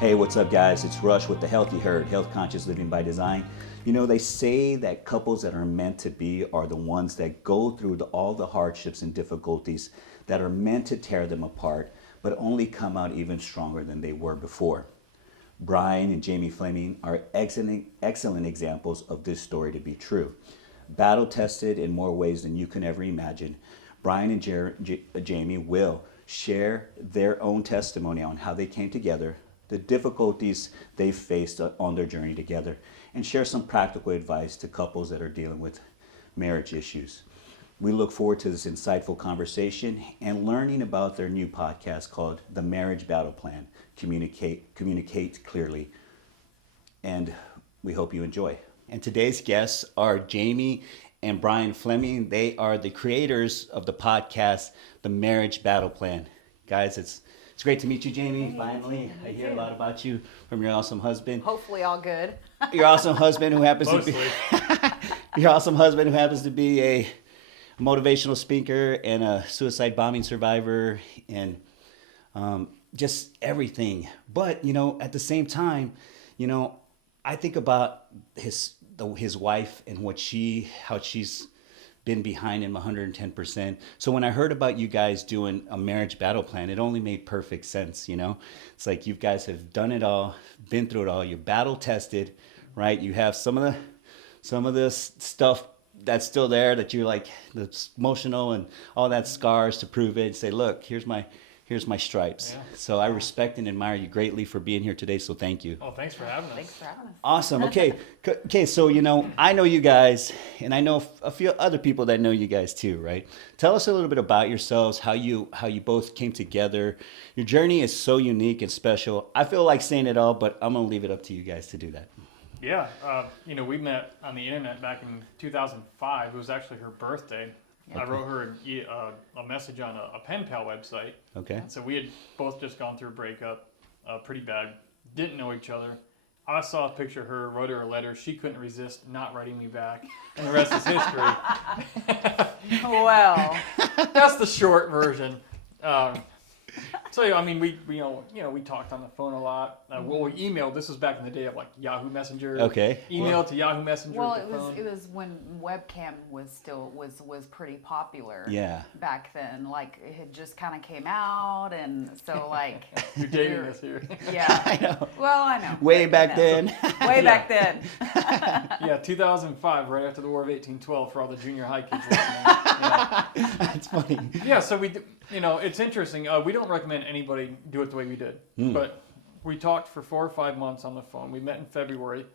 Hey, what's up, guys? It's Rush with the Healthy Herd, Health Conscious Living by Design. You know, they say that couples that are meant to be are the ones that go through all the hardships and difficulties that are meant to tear them apart, but only come out even stronger than they were before. Brian and Jamie Fleming are excellent examples of this story to be true. Battle tested in more ways than you can ever imagine, Brian and Jamie will share their own testimony on how they came together, the difficulties they faced on their journey together, and share some practical advice to couples that are dealing with marriage issues. We look forward to this insightful conversation and learning about their new podcast called The Marriage BattlePlan, Communicate Clearly. And we hope you enjoy. And today's guests are Jamie and Brian Fleming. They are the creators of the podcast, The Marriage BattlePlan. Guys, it's great to meet you, Jamie. Hey, finally. I hear a lot about you from your awesome husband. Hopefully all good. Your awesome husband who happens to be your awesome husband who happens to be a motivational speaker and a suicide bombing survivor and just everything. But, you know, at the same time, you know, I think about his wife and how she's been behind him 110%. So when I heard about you guys doing a marriage battle plan, it only made perfect sense, you know? It's like you guys have done it all, been through it all, you're battle tested, right? You have some of this stuff that's still there that you're like, that's emotional and all that scars to prove it. Say, look, here's my stripes. Yeah. So I respect and admire you greatly for being here today. So thank you. Oh, thanks for having us. Thanks for having us. Awesome. Okay. So, you know, I know you guys and I know a few other people that know you guys too, right? Tell us a little bit about yourselves, how you both came together. Your journey is so unique and special. I feel like saying it all, but I'm going to leave it up to you guys to do that. Yeah. You know, we met on the internet back in 2005. It was actually her birthday. Okay. I wrote her a message on a pen pal website. Okay. So we had both just gone through a breakup, pretty bad. Didn't know each other. I saw a picture of her, wrote her a letter. She couldn't resist not writing me back, and the rest is history. Well, that's the short version. So I mean, we talked on the phone a lot. We emailed. This was back in the day of like Yahoo Messenger. Okay. Email to Yahoo Messenger. Well, it was when webcam was pretty popular. Yeah. Back then, like it had just kind of came out, and so like. You're dating us here. Yeah. I know. Well, I know. Way back then. Way back then. Yeah, 2005, right after the War of 1812, for all the junior high kids listening. Yeah. That's funny. Yeah. So it's interesting. We don't recommend anybody do it the way we did. But we talked for 4 or 5 months on the phone. We met in February.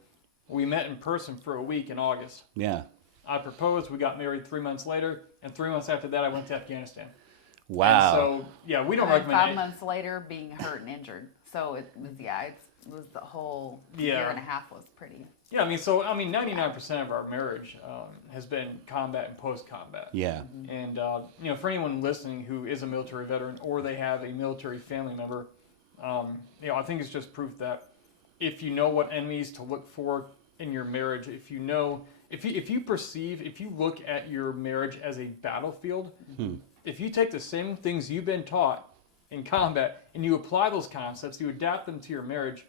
We met in person for a week in August. Yeah. I proposed. We got married 3 months later. And 3 months after that, I went to Afghanistan. Wow. And so, yeah, we don't And recommend 5 months later, being hurt and injured. So it was the whole year and a half was pretty. Yeah, I mean, 99% of our marriage has been combat and post-combat. Yeah. And, for anyone listening who is a military veteran or they have a military family member, I think it's just proof that if you know what enemies to look for in your marriage, if you look at your marriage as a battlefield, if you take the same things you've been taught in combat and you apply those concepts, you adapt them to your marriage,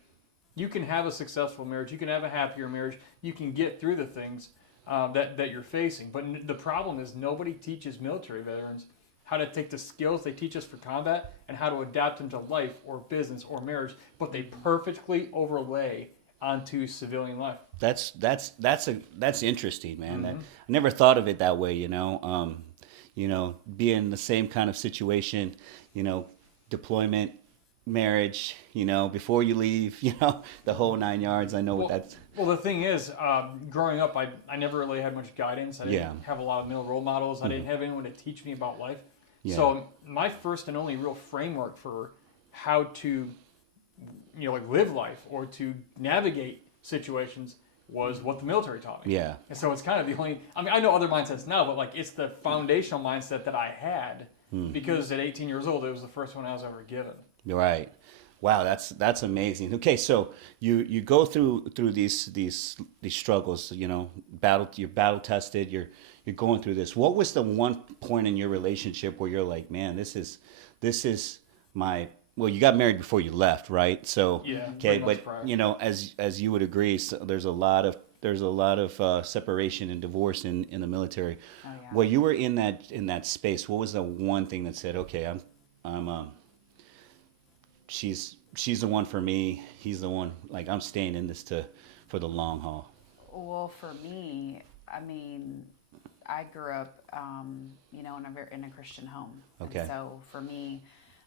you can have a successful marriage, you can have a happier marriage, you can get through the things that you're facing. But the problem is nobody teaches military veterans how to take the skills they teach us for combat and how to adapt them to life or business or marriage, but they perfectly overlay onto civilian life. That's interesting, man. Mm-hmm. I never thought of it that way, you know. Being in the same kind of situation, deployment, marriage, before you leave, the whole 9 yards. I know what that's. Well, the thing is, growing up, I never really had much guidance. I didn't have a lot of male role models. Mm-hmm. I didn't have anyone to teach me about life. Yeah. So my first and only real framework for how to, live life or to navigate situations was what the military taught me. Yeah. And so it's kind of the only, I know other mindsets now, but it's the foundational mindset that I had because at 18 years old, it was the first one I was ever given. Right. Wow, that's amazing. Okay, so you go through these struggles, you're battle tested, you're going through this. What was the one point in your relationship where you're like, man, this is my well, you got married before you left, right? So Yeah, okay, pretty much but prior. as you would agree, so there's a lot of separation and divorce in the military. Oh, yeah. Well, you were in that space. What was the one thing that said, okay, I'm she's the one for me. He's the one. Like, I'm staying in this for the long haul. Well, for me, I mean, I grew up, in a Christian home. Okay. And so for me,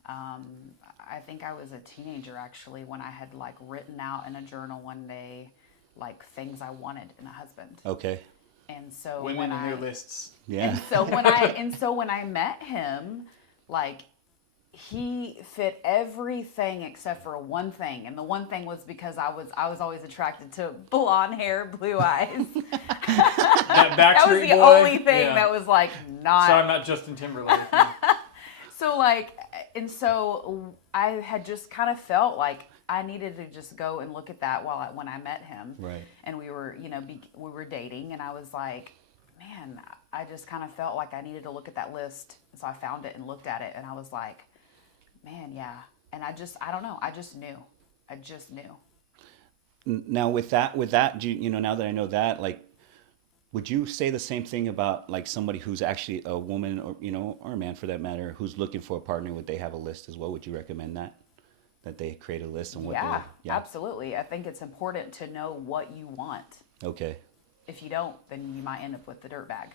I think I was a teenager actually when I had like written out in a journal one day, like things I wanted in a husband. Okay. And so Women and their lists. Yeah. And so when I met him, like he fit everything except for one thing, and the one thing was because I was always attracted to blonde hair, blue eyes. That was the only thing that was like not. Sorry, I'm not Justin Timberlake. So like, and so I had just kind of felt like I needed to just go and look at that when I met him. Right. And we were, we were dating, and I was like, man, I just kind of felt like I needed to look at that list. So I found it and looked at it, and I was like, man, yeah. And I don't know. I just knew. Now with that, now that I know that, like, would you say the same thing about like somebody who's actually a woman or a man for that matter, who's looking for a partner? Would they have a list as well? Would you recommend that they create a list on what Yeah, absolutely. I think it's important to know what you want. Okay. If you don't, then you might end up with the dirtbag.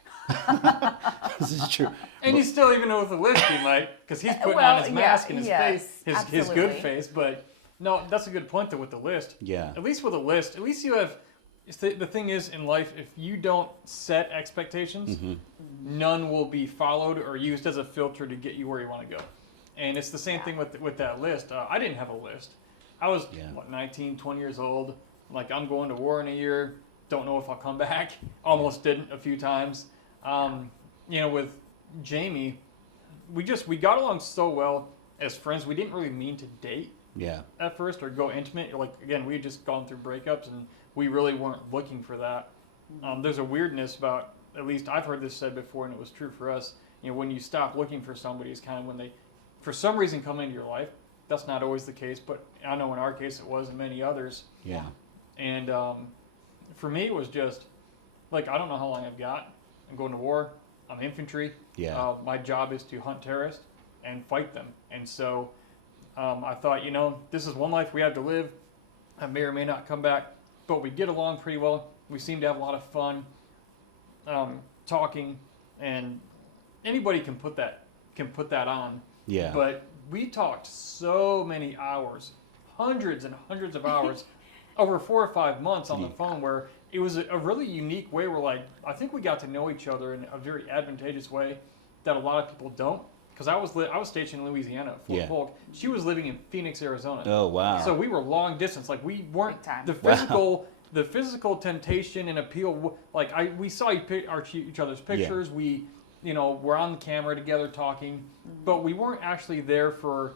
This is true. And you still even know with the list he might, because he's putting on his mask and his face, his good face. But no, that's a good point though with the list. Yeah. At least with a list, at least you have. The thing is in life, if you don't set expectations, none will be followed or used as a filter to get you where you want to go. And it's the same thing with that list. I didn't have a list. I was 19, 20 years old. Like, I'm going to war in a year. Don't know if I'll come back. Almost didn't a few times. With Jamie, we got along so well as friends. We didn't really mean to date at first or go intimate. Like, again, we had just gone through breakups and we really weren't looking for that. There's a weirdness about, at least I've heard this said before and it was true for us, when you stop looking for somebody is kind of when they, for some reason, come into your life. That's not always the case, but I know in our case it was and many others. Yeah. And for me, it was just, like, I don't know how long I've got. I'm going to war. I'm infantry. Yeah. My job is to hunt terrorists and fight them. And so I thought, this is one life we have to live. I may or may not come back, but we get along pretty well. We seem to have a lot of fun talking, and anybody can put that on. Yeah. But we talked so many hours, hundreds and hundreds of hours, over 4 or 5 months on the phone, where it was a really unique way where, like, I think we got to know each other in a very advantageous way that a lot of people don't. Because I was stationed in Louisiana at Fort Polk. She was living in Phoenix, Arizona. Oh, wow. So we were long distance. Like, we weren't the physical temptation and appeal. Like, we saw each other's pictures. We, were on the camera together talking, but we weren't actually there for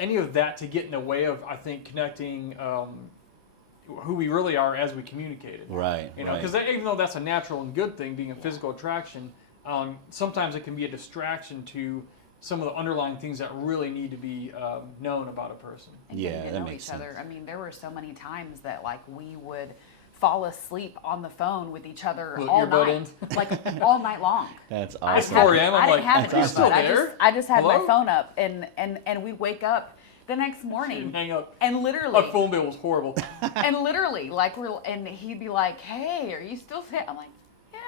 any of that to get in the way of, I think, connecting who we really are as we communicated. Right. Because even though that's a natural and good thing, being a physical attraction, sometimes it can be a distraction to some of the underlying things that really need to be known about a person. And getting to know each other. I mean, there were so many times that, like, we would fall asleep on the phone with each other all night, like all night long. That's It's awesome. 4 a.m. I'm I didn't have like, are you still there? I just had Hello? my phone up, and we wake up the next morning, Hang up. and literally, My phone bill was horrible. and literally, like and he'd be like, "Hey, are you still fit?" I'm like, "Yeah."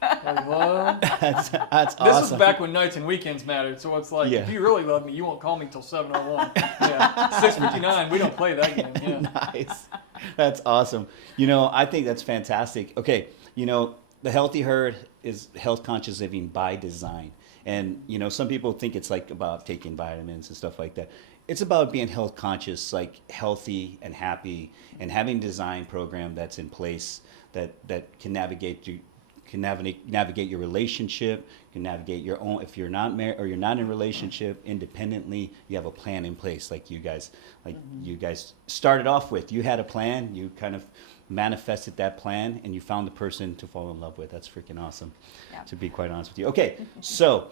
Hello? That's This awesome. is back when nights and weekends mattered, so it's like, if you really love me, you won't call me till 7:01. Yeah, 6:59. We don't play that game. Yeah. Nice. That's awesome. I think that's fantastic. Okay, the healthy herd is health conscious living by design. And, some people think it's like about taking vitamins and stuff like that. It's about being health conscious, like healthy and happy, and having a design program that's in place that can navigate your relationship, can navigate your own. If you're not married or you're not in a relationship independently, you have a plan in place, like you guys started off with. You had a plan. You kind of manifested that plan, and you found the person to fall in love with. That's freaking awesome. Yeah. To be quite honest with you. Okay, so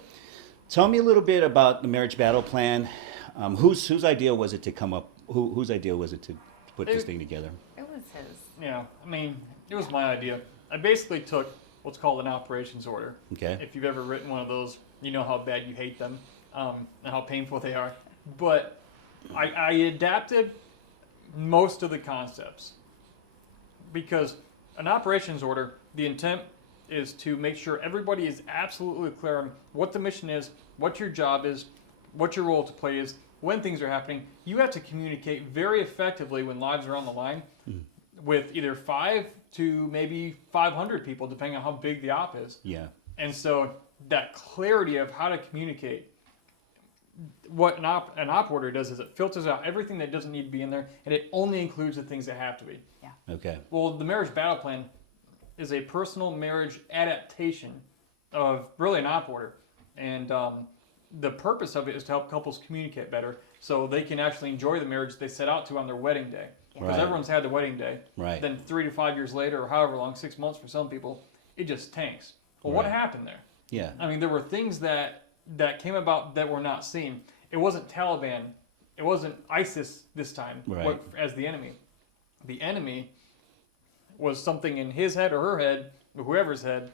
tell me a little bit about the Marriage BattlePlan. Whose idea was it to come up? Whose idea was it to put this thing together? It was his. Yeah, I mean, it was my idea. I basically took what's called an operations order. Okay. If you've ever written one of those, you know how bad you hate them and how painful they are. But I adapted most of the concepts because an operations order, the intent is to make sure everybody is absolutely clear on what the mission is, what your job is, what your role to play is, when things are happening. You have to communicate very effectively when lives are on the line with either 5 to maybe 500 people, depending on how big the op is. Yeah. And so that clarity of how to communicate, what an op order does is it filters out everything that doesn't need to be in there, and it only includes the things that have to be. Yeah. Okay. Well, the Marriage BattlePlan is a personal marriage adaptation of really an op order. And the purpose of it is to help couples communicate better so they can actually enjoy the marriage they set out to on their wedding day. Because Right. everyone's had the wedding day. Right. Then 3 to 5 years later, or however long, 6 months for some people, it just tanks. Well, what Right. happened there? Yeah. I mean, there were things that came about that were not seen. It wasn't Taliban. It wasn't ISIS this time Right. as the enemy. The enemy was something in his head or her head, or whoever's head,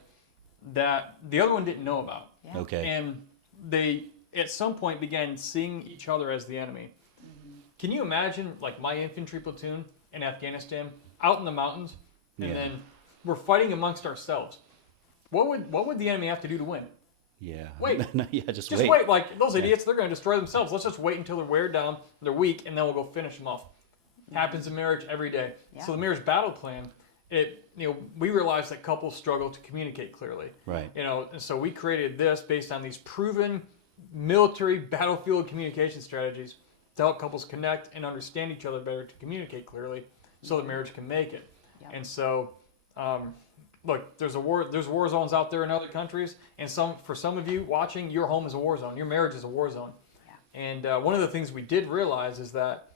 that the other one didn't know about. Yeah. Okay. And they, at some point, began seeing each other as the enemy. Can you imagine, like, my infantry platoon in Afghanistan, out in the mountains, and Yeah. then we're fighting amongst ourselves? What would the enemy have to do to win? Yeah. Wait. No, yeah. Just Just wait. wait. Like, those idiots, they're going to destroy themselves. Let's just wait until they're wear down, they're weak, and then we'll go finish them off. Happens in marriage every day. Yeah. So the Marriage BattlePlan, we realized that couples struggle to communicate clearly. Right. And so we created this based on these proven military battlefield communication strategies to help couples connect and understand each other better, to communicate clearly, so that marriage can make it. Yep. And so, look, there's war zones out there in other countries, and for some of you watching, your home is a war zone, your marriage is a war zone. Yeah. And one of the things we did realize is that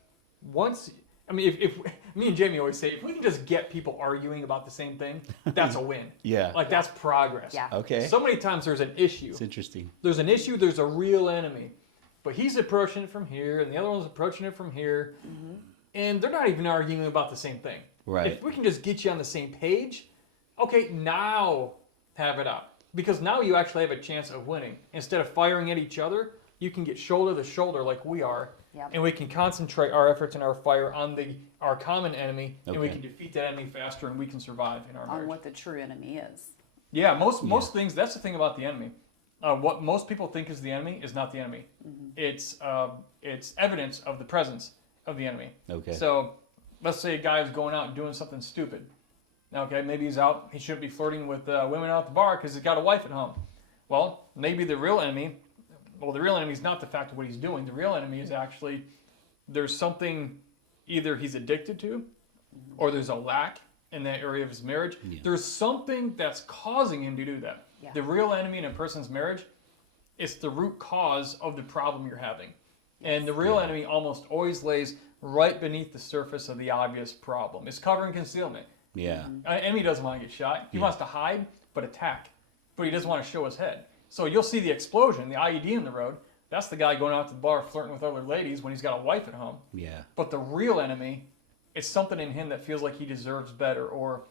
if me and Jamie always say, if we can just get people arguing about the same thing, that's a win. Yeah. Like, that's progress. Yeah. Okay. So many times there's an issue. It's interesting. There's an issue, there's a real enemy. But he's approaching it from here, and the other one's approaching it from here. Mm-hmm. And they're not even arguing about the same thing. Right. If we can just get you on the same page, okay, now have it out. Because now you actually have a chance of winning. Instead of firing at each other, you can get shoulder to shoulder like we are. Yep. And we can concentrate our efforts and our fire on our common enemy, and we Okay. can defeat that enemy faster, and we can survive in our marriage. On what the true enemy is. Yeah, most things. That's the thing about the enemy. What most people think is the enemy is not the enemy. Mm-hmm. It's evidence of the presence of the enemy. Okay. So let's say a guy is going out and doing something stupid. Okay, maybe he's out. He shouldn't be flirting with women out at the bar because he's got a wife at home. Well, maybe the real enemy. Well, the real enemy is not the fact of what he's doing. The real enemy is actually there's something either he's addicted to, or there's a lack in that area of his marriage. Yeah. There's something that's causing him to do that. Yeah. The real enemy in a person's marriage, it's the root cause of the problem you're having. And the real enemy almost always lays right beneath the surface of the obvious problem. It's cover and concealment. Yeah. An enemy doesn't want to get shot. He Yeah. wants to hide, but attack. But he doesn't want to show his head. So you'll see the explosion, the IED in the road. That's the guy going out to the bar flirting with other ladies when he's got a wife at home. Yeah. But the real enemy, it's something in him that feels like he deserves better, or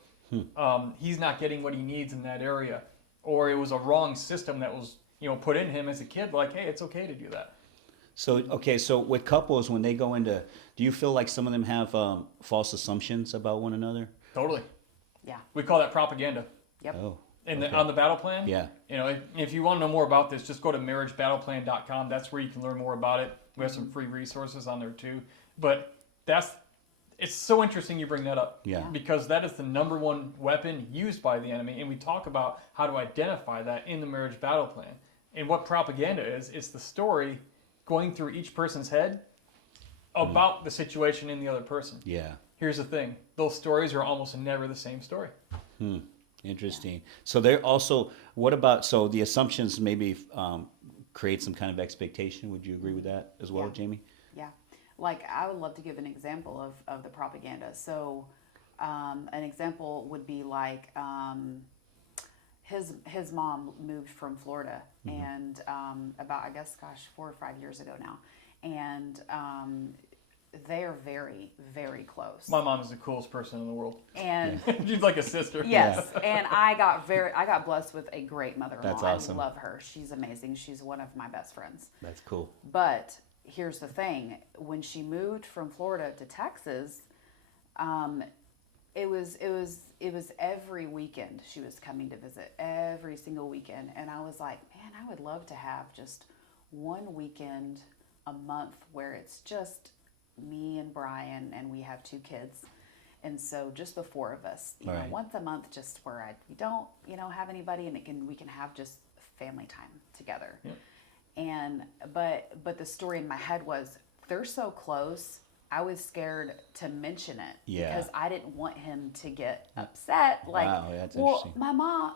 he's not getting what he needs in that area, or it was a wrong system that was put in him as a kid. Like, hey, it's okay to do that. So, okay, so with couples, when they go into, do you feel like some of them have false assumptions about one another? Totally. Yeah. We call that propaganda. Yep. Oh. And Okay. on the battle plan, Yeah. if you want to know more about this, just go to marriagebattleplan.com. That's where you can learn more about it. We have some free resources on there too. But it's so interesting you bring that up. Yeah. Because that is the number one weapon used by the enemy. And we talk about how to identify that in the marriage battle plan. And what propaganda is, it's the story going through each person's head about the situation in the other person. Yeah. Here's the thing. Those stories are almost never the same story. Interesting. So they're also, what about, so the assumptions maybe create some kind of expectation. Would you agree with that as well, Yeah. Jamie? Yeah. Like, I would love to give an example of the propaganda. So, an example would be like, his mom moved from Florida, and about, I guess, 4 or 5 years ago now. and they are very, very close. My mom is the coolest person in the world. And She's like a sister. yes, and I got blessed with a great mother-in-law. That's awesome. I love her. She's amazing. She's one of my best friends. That's cool. But here's the thing: when she moved from Florida to Texas, it was every weekend she was coming to visit, every single weekend, and I was like, man, I would love to have just one weekend a month where it's just me and Brian, and we have 2 kids, and so just the 4 of us, you know, once a month, just where we don't, have anybody, and we can have just family time together. Yeah. And but the story in my head was, they're so close. I was scared to mention it because I didn't want him to get upset. Like, wow, that's well, interesting. my mom,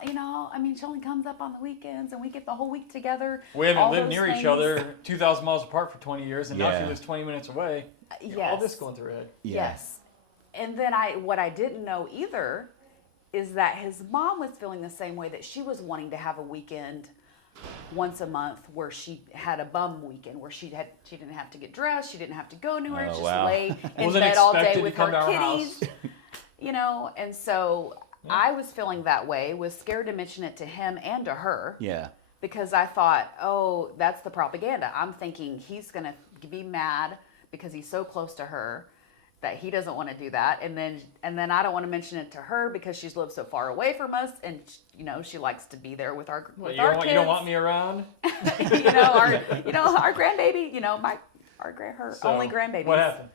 she only comes up on the weekends, and we get the whole week together. We haven't all lived those near each things. other 2,000 miles apart for 20 years, and now she Yeah. lives 20 minutes away. Yes. All this going through her head. Yeah. Yes. And then what I didn't know either is that his mom was feeling the same way, that she was wanting to have a weekend once a month where she had a bum weekend, where she didn't have to get dressed, she didn't have to go anywhere, Oh, just wow. lay in Wasn't bed all expected day to with come her to our kitties. And so I was feeling that way, was scared to mention it to him and to her. Yeah. Because I thought, oh, that's the propaganda. I'm thinking he's going to be mad because he's so close to her that he doesn't want to do that. And then I don't want to mention it to her because she's lived so far away from us, and she likes to be there with our Well, with you, our don't want, kids. you don't want me around? Our grandbaby, her So, only grandbaby. What happened?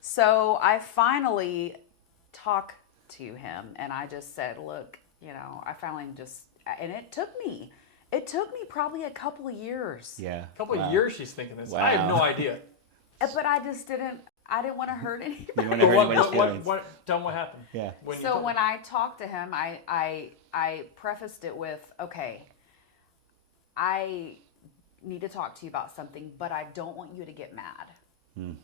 So I finally talked to him, and I just said, look, I finally and it took me probably a couple of years. Yeah. A couple Wow. of years she's thinking this. Wow. I have no idea. But I just didn't want to hurt anybody. You want to hurt anybody's feelings. Tell them what happened. Yeah. So when I talked to him, I prefaced it with, okay, I need to talk to you about something, but I don't want you to get mad.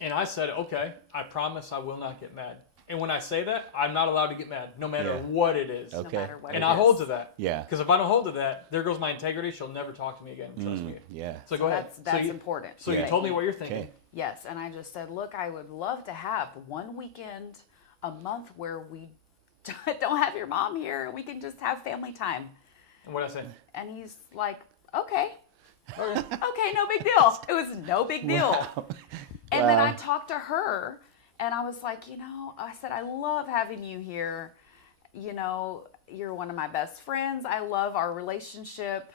And I said, okay, I promise I will not get mad. And when I say that, I'm not allowed to get mad, no matter what it is. Okay. No matter what And it I is. hold to that. Yeah. Because if I don't hold to that, there goes my integrity. She'll never talk to me again. Trust me. Yeah. So go ahead. That's so important. So you told me what you're thinking. Okay. Yes, and I just said, look, I would love to have one weekend a month where we don't have your mom here. We can just have family time. And what I said? And he's like, okay. Okay. Okay, no big deal. It was no big deal. Wow. And then Wow. I talked to her, and I was like, I said, I love having you here. You're one of my best friends. I love our relationship.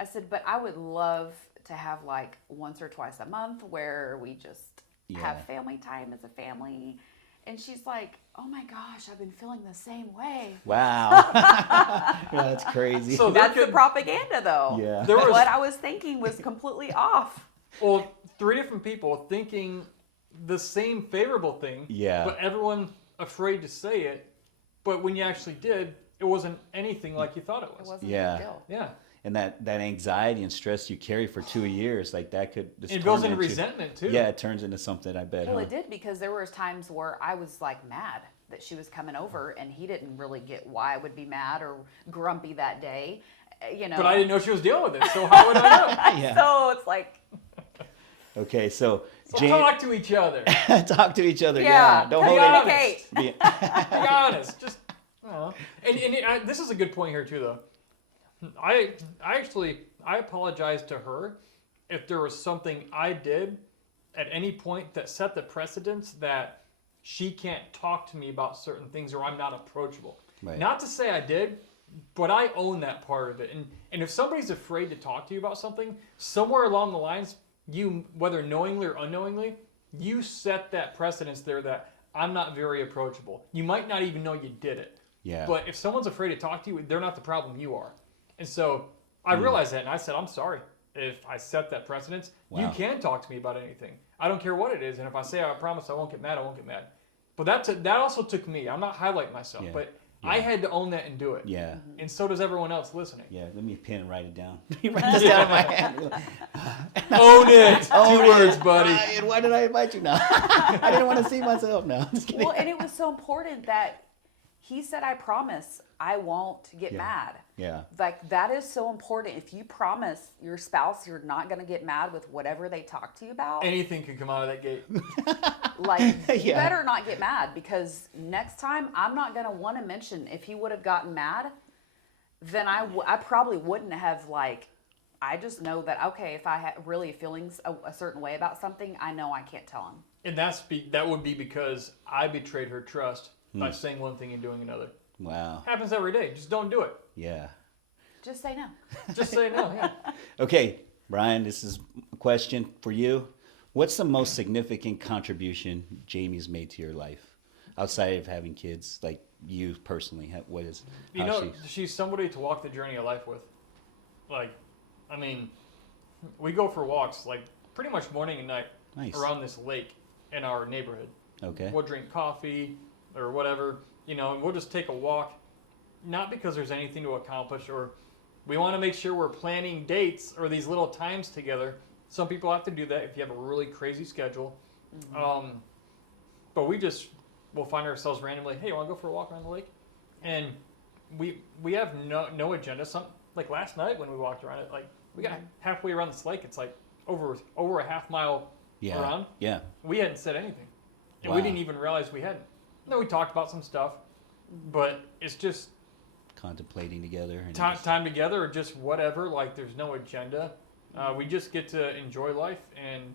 I said, but I would love to have like once or twice a month where we just have family time as a family. And she's like, oh my gosh, I've been feeling the same way. Wow. That's crazy. So That's the propaganda, though. Yeah. There was- What I was thinking was completely off. Well, 3 different people thinking the same favorable thing. Yeah. But everyone afraid to say it. But when you actually did, it wasn't anything like you thought it It was. wasn't Yeah. a big deal. Yeah. And that anxiety and stress you carry for 2 years, like that could just It goes turn into resentment too. Yeah, it turns into something, I bet. Well, huh? it did, because there was times where I was like mad that she was coming over, and he didn't really get why I would be mad or grumpy that day. But I didn't know she was dealing with it, so how would I know? Yeah. So it's like, Okay, so So talk to each other. talk to each other. Yeah, Don't be hold it. communicate. Be- Be honest. Just, and this is a good point here too, though. I apologize to her if there was something I did at any point that set the precedence that she can't talk to me about certain things, or I'm not approachable. Right. Not to say I did, but I own that part of it. And if somebody's afraid to talk to you about something, somewhere along the lines, you, whether knowingly or unknowingly, you set that precedence there that I'm not very approachable. You might not even know you did it. Yeah. But if someone's afraid to talk to you, they're not the problem, you are. And so I realized that, and I said, I'm sorry if I set that precedence. You Wow. can talk to me about anything. I don't care what it is. And if I say I promise I won't get mad, I won't get mad. But that also took me. I'm not highlighting myself, Yeah. but I had to own that and do it. Yeah. And so does everyone else listening. Yeah, let me pen and write it down. Let me write this down in my hand. Own it. Own 2 it. words, buddy. Ryan, why did I invite you now? I didn't want to see myself now. Just kidding. well, and it was so important that he said, I promise I won't get mad. Yeah. Like, that is so important. If you promise your spouse you're not going to get mad with whatever they talk to you about, Anything could come out of that gate. like, you Yeah. better not get mad, because next time I'm not going to want to mention if he would have gotten mad, then I probably wouldn't have, like, I just know that, okay, if I had really feelings a certain way about something, I know I can't tell him. And that would be because I betrayed her trust by saying one thing and doing another. Wow. Happens every day. Just don't do it. Yeah. Just say no. Just say no. Yeah. Okay, Brian, this is a question for you. What's the most significant contribution Jamie's made to your life outside of having kids? Like you personally, what is? You know, she's somebody to walk the journey of life with. Like, I mean, we go for walks like pretty much morning and night around this lake in our neighborhood. Okay. We'll drink coffee or whatever, you know, and we'll just take a walk, not because there's anything to accomplish or we want to make sure we're planning dates or these little times together. Some people have to do that if you have a really crazy schedule. But we'll find ourselves randomly, hey, you want to go for a walk around the lake? And we have no agenda. Like last night when we walked around it, like we got halfway around this lake. It's like over a half mile around. Yeah. We hadn't said anything. And Wow. we didn't even realize we hadn't. No, we talked about some stuff, but it's just Contemplating together. And time together or just whatever. Like there's no agenda. We just get to enjoy life, and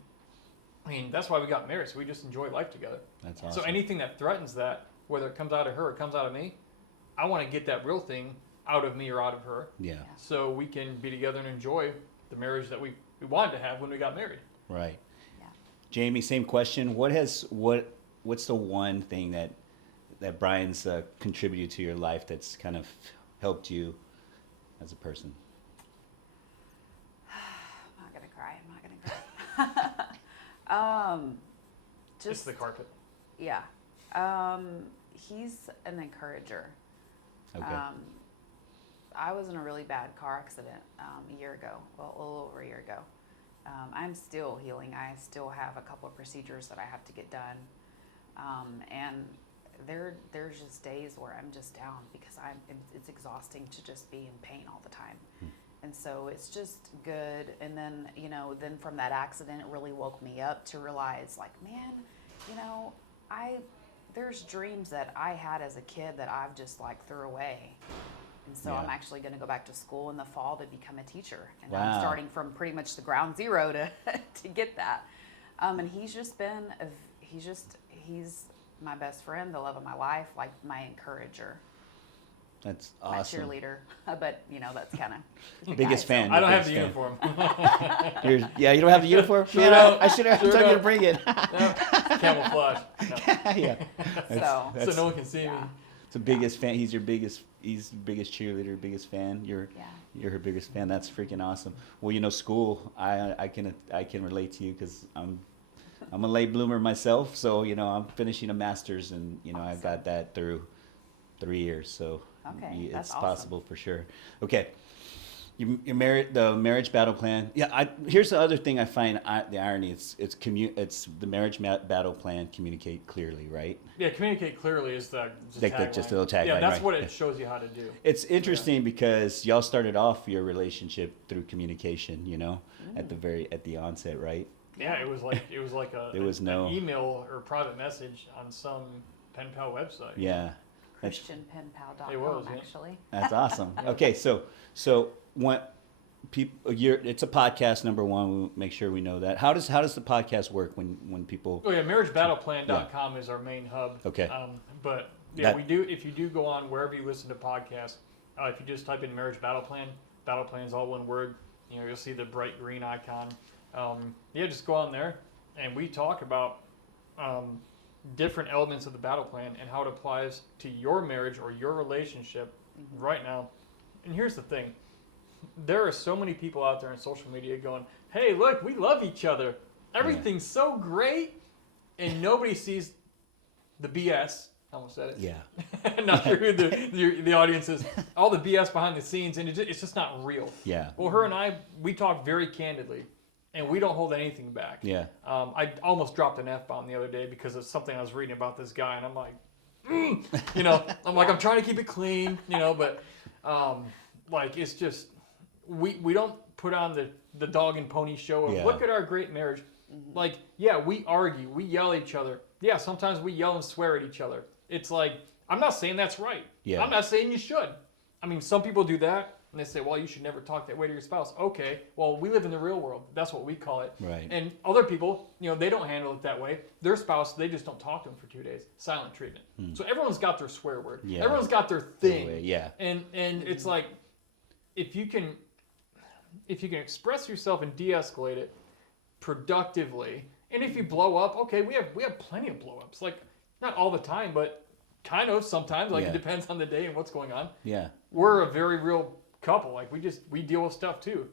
I mean that's why we got married. So we just enjoy life together. That's awesome. So anything that threatens that, whether it comes out of her or comes out of me, I want to get that real thing out of me or out of her. Yeah. So we can be together and enjoy the marriage that we wanted to have when we got married. Right. Yeah. Jamie, same question. What's the one thing that Brian's contributed to your life that's kind of helped you as a person? I'm not gonna cry. Just It's the carpet. yeah. He's an encourager. Okay. I was in a really bad car accident a year ago. Well, a little over a year ago. I'm still healing. I still have a couple of procedures that I have to get done, and there's just days where I'm just down because it's exhausting to just be in pain all the time. And so it's just good. And then, then from that accident, it really woke me up to realize, like, man, there's dreams that I had as a kid that I've just like threw away. And so Yeah. I'm actually going to go back to school in the fall to become a teacher. And Wow. I'm starting from pretty much the ground zero to get that. And he's just been, he's my best friend, the love of my life, like my encourager. That's My awesome. cheerleader, but that's kind of Biggest fan. I don't have the biggest fan. uniform. You don't have the uniform? Sure Man, don't. I should have Sure told you to don't. bring it. No, camouflage. No. Yeah. So- So no one can see me. Yeah. It's the biggest fan. He's the biggest cheerleader, biggest fan. You're her biggest fan. That's freaking awesome. Well, school, I can relate to you because I'm a late bloomer myself. So I'm finishing a master's, and I've got that through 3 years. So Okay, that's it's awesome. possible for sure. Okay. You're married. The marriage battle plan. Yeah. Here's the other thing I find the irony. It's the marriage battle plan. Communicate clearly, right? Yeah, communicate clearly is the Like just a little tagline. Yeah, that's right? what it shows you how to do. It's interesting because y'all started off your relationship through communication. At the onset, right? Yeah, it was like an email or private message on some pen pal website. Yeah. ChristianPenPal.com, It was, yeah. actually. That's awesome. Okay, so when people, it's a podcast. Number one, we'll make sure we know that. How does the podcast work when people? Oh yeah, marriagebattleplan.com is our main hub. Okay. But yeah, we do. If you do go on wherever you listen to podcasts, if you just type in Marriage Battle Plan, Battle Plan is all one word. You'll see the bright green icon. Just go on there, and we talk about different elements of the battle plan and how it applies to your marriage or your relationship right now. And here's the thing. There are so many people out there on social media going, hey, look, we love each other. Everything's so great. And nobody sees the BS. I almost said it. Yeah. Not sure who the audience is. All the BS behind the scenes, and it's just not real. Yeah. Well, her and I, we talk very candidly, and we don't hold anything back. Yeah. I almost dropped an F-bomb the other day because of something I was reading about this guy, and I'm like, you know, I'm like, I'm trying to keep it clean, you know, but like it's just we don't put on the dog and pony show of look at our great marriage. Like, yeah, we argue, we yell at each other. Yeah, sometimes we yell and swear at each other. It's like, I'm not saying that's right. Yeah. I'm not saying you should. I mean, some people do that and they say, well, you should never talk that way to your spouse. Okay, well, we live in the real world. That's what we call it. Right. And other people, you know, they don't handle it that way. Their spouse, they just don't talk to them for 2 days. Silent treatment. So everyone's got their swear word. Yeah. Everyone's got their thing. Yeah. And it's like, if you can express yourself and de-escalate it productively, and if you blow up, okay, we have plenty of blow-ups. Like, not all the time, but kind of sometimes. Like, it depends on the day and what's going on. Yeah. We're a very real couple. Like, we deal with stuff too.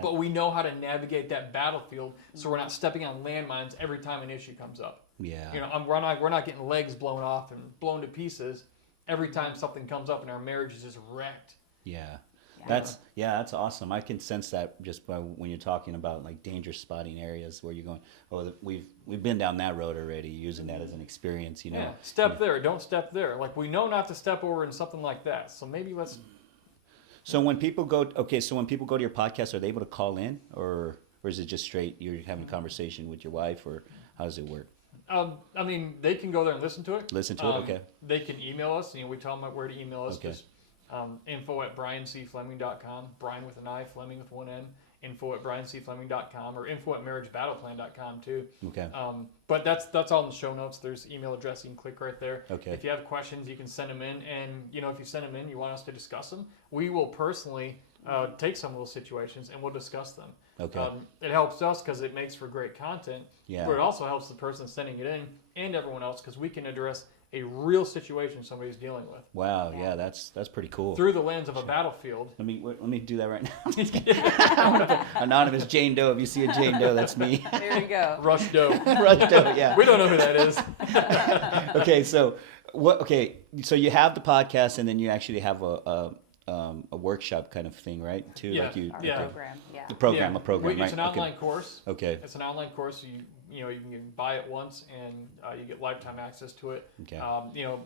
But we know how to navigate that battlefield so we're not stepping on landmines every time an issue comes up. Yeah. You know, we're not getting legs blown off and blown to pieces every time something comes up and our marriage is just wrecked. Yeah. That's awesome. I can sense that just by when you're talking about like danger spotting areas where you're going, oh, we've been down that road already, using that as an experience, you know. Yeah. Step there, don't step there. Like, we know not to step over in something like that. So maybe let's. So when people go to your podcast, are they able to call in, or is it just straight you're having a conversation with your wife, or how does it work? I mean, they can go there and listen to it. Okay. They can email us. You know, we tell them where to email us. Okay. Just info@briancfleming.com. Brian with an I, Fleming with one N. info@briancfleming.com or info@marriagebattleplan.com too. Okay. But that's all in the show notes. There's email address. You can click right there. Okay. If you have questions, you can send them in. And, you know, if you send them in, you want us to discuss them, we will personally take some of those situations and we'll discuss them. Okay. It helps us because it makes for great content. Yeah. But it also helps the person sending it in and everyone else because we can address a real situation somebody's dealing with. Wow. Yeah, that's pretty cool. Through the lens of a battlefield. Let me do that right now. Anonymous Jane Doe. If you see a Jane Doe, that's me. There you go. Rush Doe. Rush Doe. Yeah. We don't know who that is. Okay. So So you have the podcast, and then you actually have a workshop kind of thing, right? Too. Yeah. Like you. Our okay. program, yeah. The program, Yeah. a program, right? It's an online course. Okay. It's an online course. So you can buy it once and you get lifetime access to it. Okay. You know,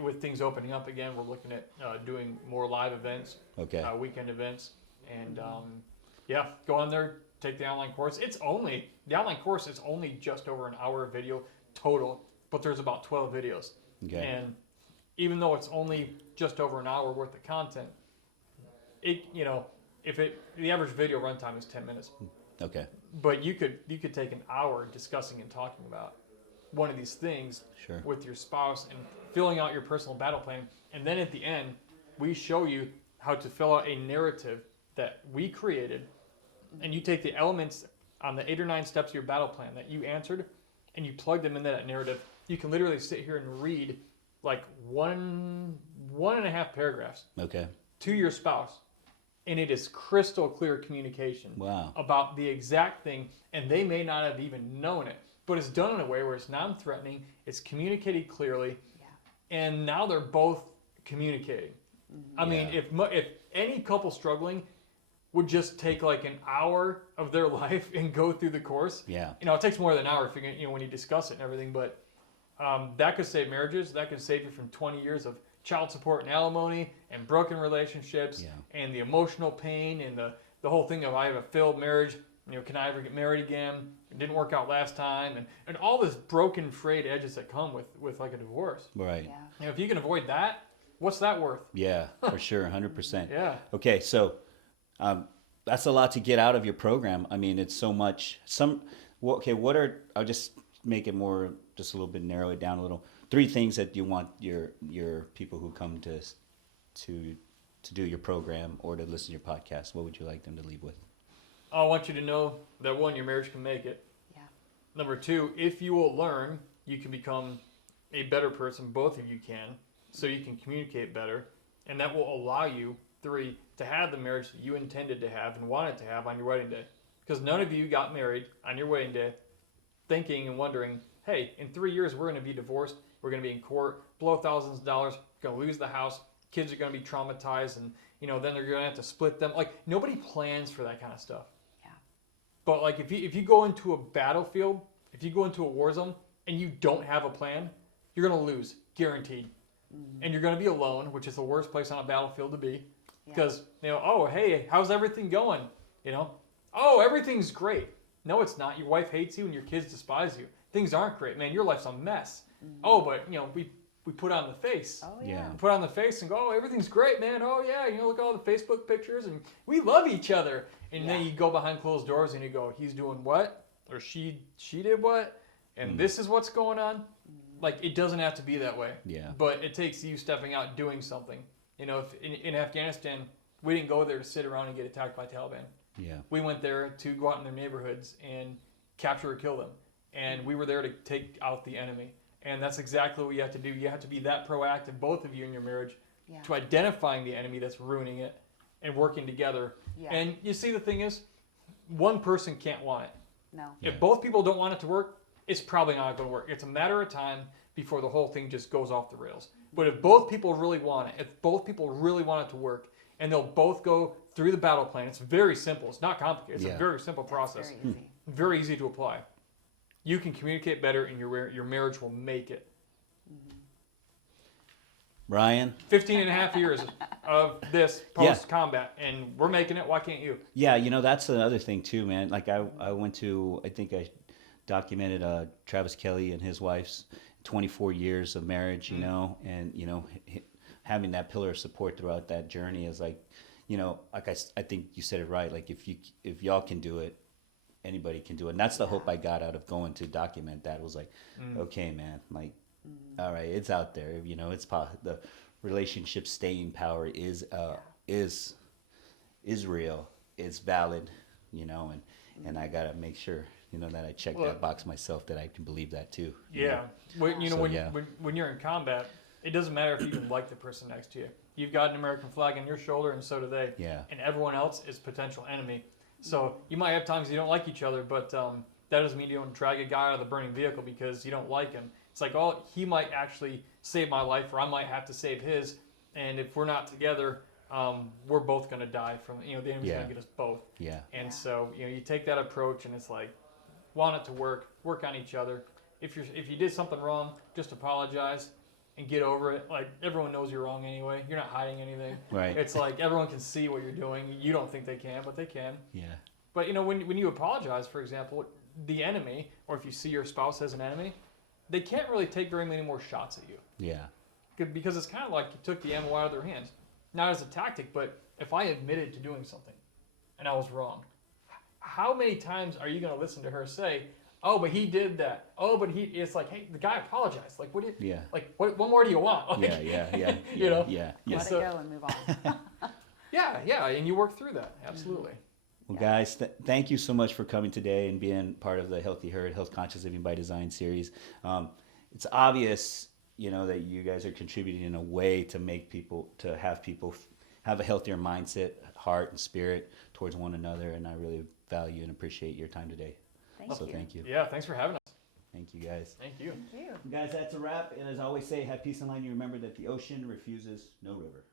with things opening up again, we're looking at doing more live events. Okay. Weekend events, and go on there, take the online course. The online course is only just over an hour of video total, but there's about 12 videos. Okay. And even though it's only just over an hour worth of content, the average video runtime is 10 minutes. Okay. But you could take an hour discussing and talking about one of these things Sure. with your spouse and filling out your personal battle plan. And then at the end, we show you how to fill out a narrative that we created. And you take the elements on the 8 or 9 steps of your battle plan that you answered and you plug them into that narrative. You can literally sit here and read like one and a half paragraphs Okay. to your spouse. And it is crystal clear communication Wow. about the exact thing, and they may not have even known it, but it's done in a way where it's non-threatening, it's communicated clearly, and now they're both communicating. I mean, if any couple struggling would just take like an hour of their life and go through the course, Yeah. you know, it takes more than an hour if when you discuss it and everything, but that could save marriages. That could save you from 20 years of child support and alimony and broken relationships and the emotional pain and the whole thing of I have a failed marriage, you know, can I ever get married again? It didn't work out last time, and all this broken frayed edges that come with like a divorce. Right. Yeah. You know, if you can avoid that, what's that worth? Yeah, for sure, 100%. Yeah. Okay, so that's a lot to get out of your program. I mean, it's so much. I'll just make it more, just a little bit, narrow it down a little. 3 things that you want your people who come to do your program or to listen to your podcast. What would you like them to leave with? I want you to know that 1, your marriage can make it. Yeah. Number 2, if you will learn, you can become a better person. Both of you can, so you can communicate better, and that will allow you, 3, to have the marriage that you intended to have and wanted to have on your wedding day. Because none of you got married on your wedding day thinking and wondering, hey, in 3 years we're going to be divorced, we're going to be in court, blow thousands of dollars, going to lose the house, kids are going to be traumatized, and then they're going to have to split them. Like, nobody plans for that kind of stuff. Yeah. But like if you go into a battlefield, if you go into a war zone and you don't have a plan, you're going to lose, guaranteed. And you're going to be alone, which is the worst place on a battlefield to be. Because, oh, hey, how's everything going? Oh, everything's great. No, it's not. Your wife hates you and your kids despise you. Things aren't great, man. Your life's a mess. Oh, but, we put on the face. Oh, yeah. We put on the face and go, oh, everything's great, man. Oh, yeah, look at all the Facebook pictures and we love each other. And then you go behind closed doors and you go, he's doing what? Or she did what? And this is what's going on. Like, it doesn't have to be that way. Yeah. But it takes you stepping out, doing something. If in Afghanistan, we didn't go there to sit around and get attacked by Taliban. Yeah. We went there to go out in their neighborhoods and capture or kill them. And we were there to take out the enemy. And that's exactly what you have to do. You have to be that proactive, both of you in your marriage, to identifying the enemy that's ruining it and working together. Yeah. And you see, the thing is, one person can't want it. No. If both people don't want it to work, it's probably not going to work. It's a matter of time before the whole thing just goes off the rails. But if both people really want it, if both people really want it to work, and they'll both go through the battle plan, it's very simple. It's not complicated. It's a very simple process. Very easy. Very easy to apply. You can communicate better, and your marriage will make it. Ryan? 15 and a half years of this post-combat, and we're making it. Why can't you? Yeah, that's another thing too, man. Like I think I documented Travis Kelly and his wife's 24 years of marriage, and having that pillar of support throughout that journey is like, I think you said it right. Like if y'all can do it, anybody can do it. And that's the hope I got out of going to document that. It was like, okay, man, like, all right, it's out there. It's the relationship staying power is real. It's valid, and I gotta make sure that I check that box myself, that I can believe that too. Yeah. When you're in combat, it doesn't matter if you even like the person next to you. You've got an American flag on your shoulder, and so do they. Yeah. And everyone else is potential enemy. So you might have times you don't like each other, but that doesn't mean you don't drag a guy out of the burning vehicle because you don't like him. It's like, oh, he might actually save my life, or I might have to save his. And if we're not together, we're both going to die from, the enemy's going to get us both. Yeah. And so, you take that approach, and it's like, want it to work on each other. If you did something wrong, just apologize and get over it. Like, everyone knows you're wrong anyway. You're not hiding anything. Right. It's like everyone can see what you're doing. You don't think they can, but they can. Yeah. But when you apologize, for example, the enemy, or if you see your spouse as an enemy, they can't really take very many more shots at you. Yeah. Because it's kind of like you took the ammo out of their hands. Not as a tactic, but if I admitted to doing something and I was wrong, how many times are you going to listen to her say, oh, but he did that. Oh, but it's like, hey, the guy apologized. Like, what do you, what more do you want? Like, Yeah. Let it go and move on. Yeah, and you work through that. Absolutely. Well, guys, thank you so much for coming today and being part of the Healthy Herd, Health Conscious Living by Design series. It's obvious, that you guys are contributing in a way to make people have a healthier mindset, heart, and spirit towards one another. And I really value and appreciate your time today. Thank you. Yeah, thanks for having us. Thank you, guys. Thank you. Guys, that's a wrap. And as I always say, have peace in mind. You remember that the ocean refuses no river.